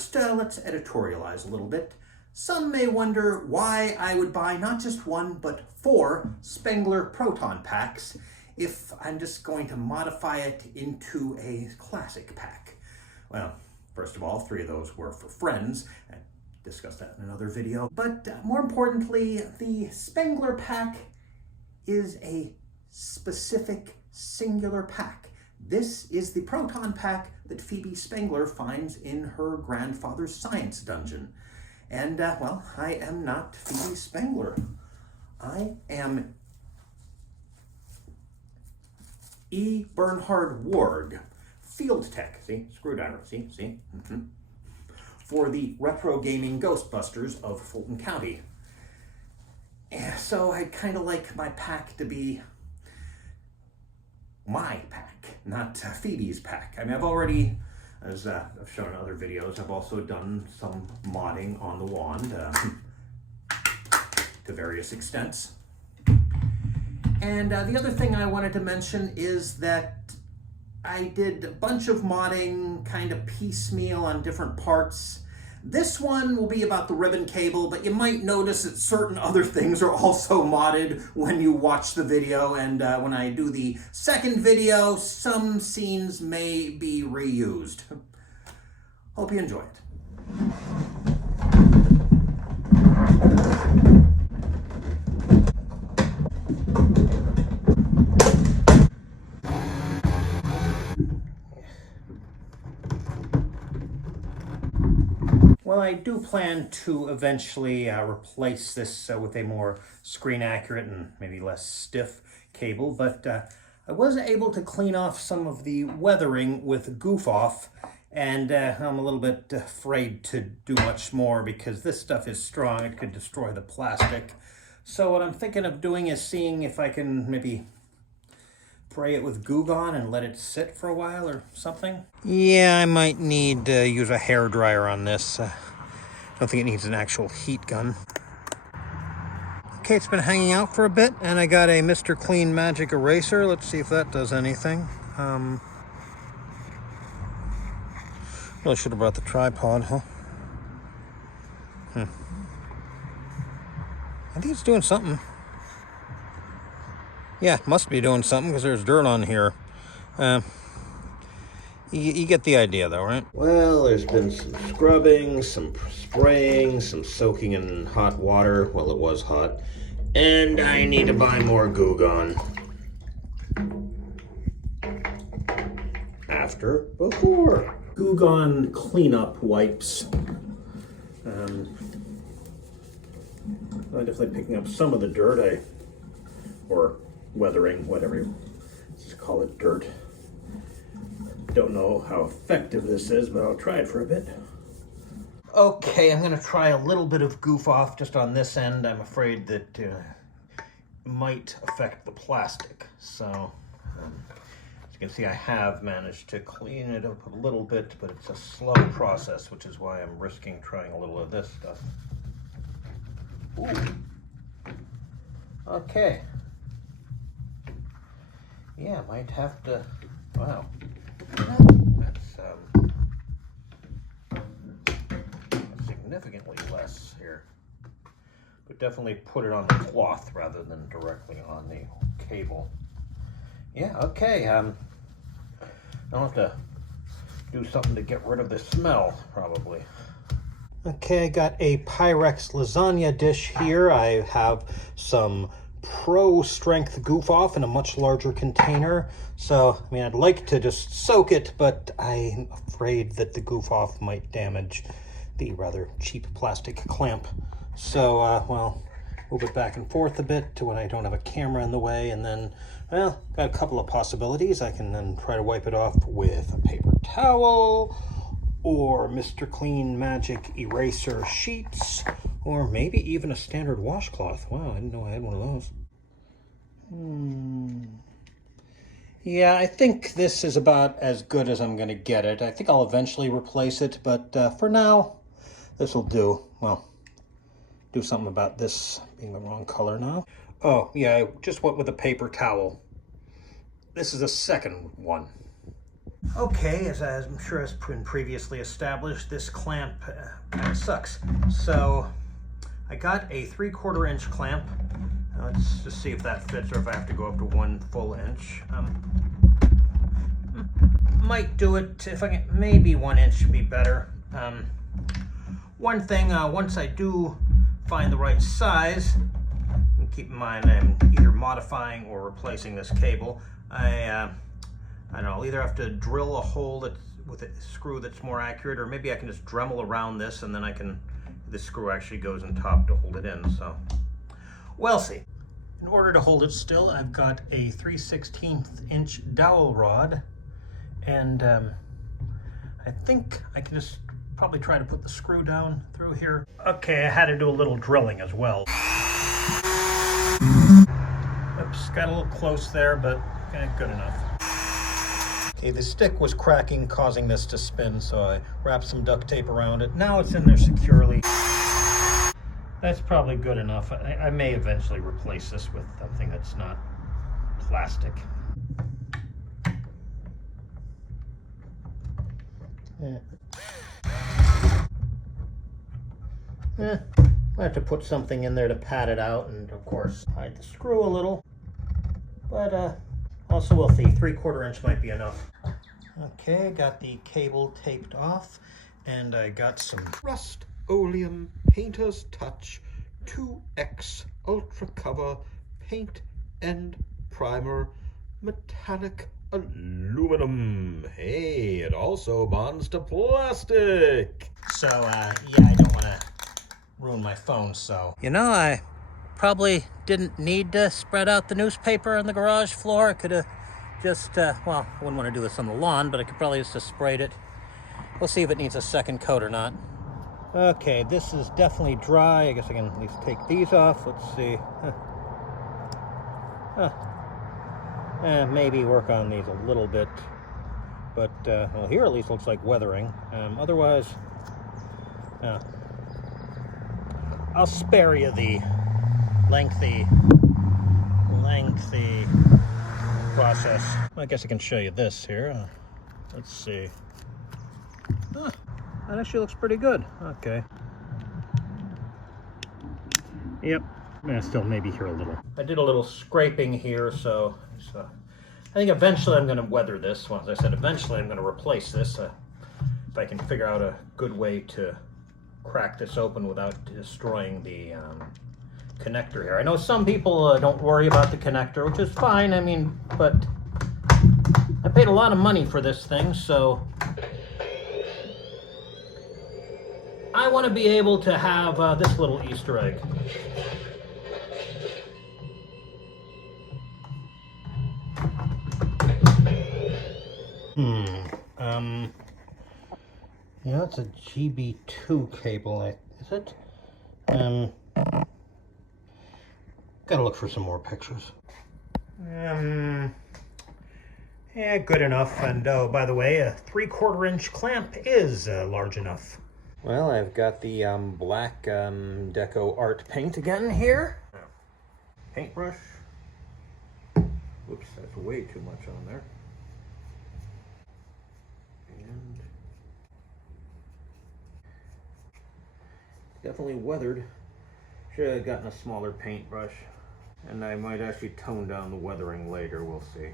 First, let's editorialize a little bit. Some may wonder why I would buy not just 1, but 4 Spengler Proton packs if I'm just going to modify it into a classic pack. Well, first of all, 3 of those were for friends. I discussed that in another video. But more importantly, the Spengler pack is a specific singular pack. This is the Proton pack that Phoebe Spengler finds in her grandfather's science dungeon. And, well, I am not Phoebe Spengler. I am E. Bernhard Warg, field tech, see, screwdriver, see, for the retro gaming Ghostbusters of Fulton County. So I'd kind of like my pack to be my pack, not Phoebe's pack. I mean, I've already, as I've shown in other videos, I've also done some modding on the wand to various extents. And the other thing I wanted to mention is that I did a bunch of modding kind of piecemeal on different parts. This one will be about the ribbon cable, but you might notice that certain other things are also modded when you watch the video, and when I do the second video, some scenes may be reused. Hope you enjoy it. Well, I do plan to eventually replace this with a more screen accurate and maybe less stiff cable, but I was able to clean off some of the weathering with Goof Off, and I'm a little bit afraid to do much more because this stuff is strong. It could destroy the plastic. So what I'm thinking of doing is seeing if I can maybe spray it with Goo Gone and let it sit for a while or something. Yeah, I might need to use a hairdryer on this. I don't think it needs an actual heat gun. Okay, it's been hanging out for a bit, and I got a Mr. Clean Magic Eraser. Let's see if that does anything. Really should have brought the tripod, huh? I think it's doing something. Yeah, must be doing something because there's dirt on here. You get the idea though, right? Well, there's been some scrubbing, some spraying, some soaking in hot water. Well, it was hot. And I need to buy more Goo Gone. After, before. Goo Gone cleanup wipes. I'm definitely picking up some of the dirt, or weathering, whatever you just call it, dirt. Don't know how effective this is, but I'll try it for a bit. Okay, I'm gonna try a little bit of Goof Off just on this end. I'm afraid that it might affect the plastic. So, as you can see, I have managed to clean it up a little bit, but it's a slow process, which is why I'm risking trying a little of this stuff. Ooh. Okay. Yeah, might have to, wow. That's significantly less here. But definitely put it on the cloth rather than directly on the cable. Yeah, okay. I'll have to do something to get rid of the smell, probably. Okay, I got a Pyrex lasagna dish here. I have some Pro Strength Goof Off in a much larger container. So, I mean, I'd like to just soak it, but I'm afraid that the Goof Off might damage the rather cheap plastic clamp. So, well, move it back and forth a bit to when I don't have a camera in the way, and then, well, got a couple of possibilities. I can then try to wipe it off with a paper towel, or Mr. Clean Magic Eraser sheets, or maybe even a standard washcloth. Wow, I didn't know I had one of those. Yeah, I think this is about as good as I'm going to get it. I think I'll eventually replace it, but for now, this will do. Well, do something about this being the wrong color now. Oh, yeah, I just went with a paper towel. This is the second one. Okay, as I'm sure has been previously established, this clamp kind of sucks. So I got a 3/4 inch clamp. Let's just see if that fits or if I have to go up to 1 full inch. Might do it if I can, maybe 1 inch would be better. One thing, once I do find the right size, and keep in mind I'm either modifying or replacing this cable, I don't know, I'll either have to drill a hole with a screw that's more accurate, or maybe I can just Dremel around this and then this screw actually goes on top to hold it in, so we'll see. In order to hold it still, I've got a 3/16 inch dowel rod, and I think I can just probably try to put the screw down through here. Okay, I had to do a little drilling as well. Oops, got a little close there, but good enough. Okay, the stick was cracking, causing this to spin, so I wrapped some duct tape around it. Now it's in there securely. That's probably good enough. I may eventually replace this with something that's not plastic. I have to put something in there to pad it out, and of course hide the screw a little. But also we'll see, 3/4 inch might be enough. Okay, got the cable taped off, and I got some Rust-Oleum Painter's Touch 2X Ultra Cover Paint and Primer Metallic Aluminum. Hey, it also bonds to plastic. So, yeah, I don't want to ruin my phone, so. You know, I probably didn't need to spread out the newspaper on the garage floor. I could have just, well, I wouldn't want to do this on the lawn, but I could probably just have sprayed it. We'll see if it needs a second coat or not. Okay, this is definitely dry. I guess I can at least take these off. Let's see. Maybe work on these a little bit. But, well, here at least looks like weathering. Otherwise, I'll spare you the lengthy process. I guess I can show you this here. Let's see. That actually looks pretty good. Okay. Yep. Still maybe here a little. I did a little scraping here, so I think eventually I'm going to weather this. Well, as I said, eventually I'm going to replace this. If I can figure out a good way to crack this open without destroying the connector here. I know some people don't worry about the connector, which is fine. I mean, but I paid a lot of money for this thing, so I want to be able to have this little Easter egg. Yeah, it's a GB2 cable, is it? Gotta look for some more pictures. Yeah, good enough. And oh, by the way, a 3/4 inch clamp is large enough. Well, I've got the black deco art paint again here. Paintbrush. Whoops, that's way too much on there. And definitely weathered. Should have gotten a smaller paintbrush. And I might actually tone down the weathering later, we'll see.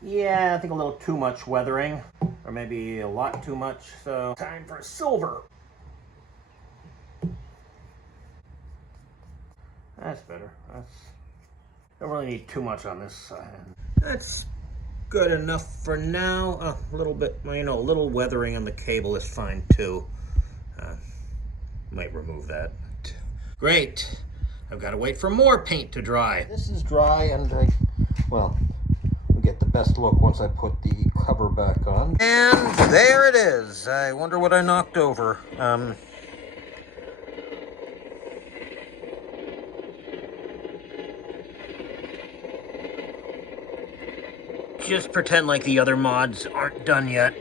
Yeah, I think a little too much weathering, or maybe a lot too much, so time for silver. That's better. Don't really need too much on this side. That's good enough for now. A little bit, you know, a little weathering on the cable is fine too. Might remove that. Great. I've got to wait for more paint to dry. This is dry, and well, we'll get the best look once I put the cover back on. And there it is. I wonder what I knocked over. Just pretend like the other mods aren't done yet.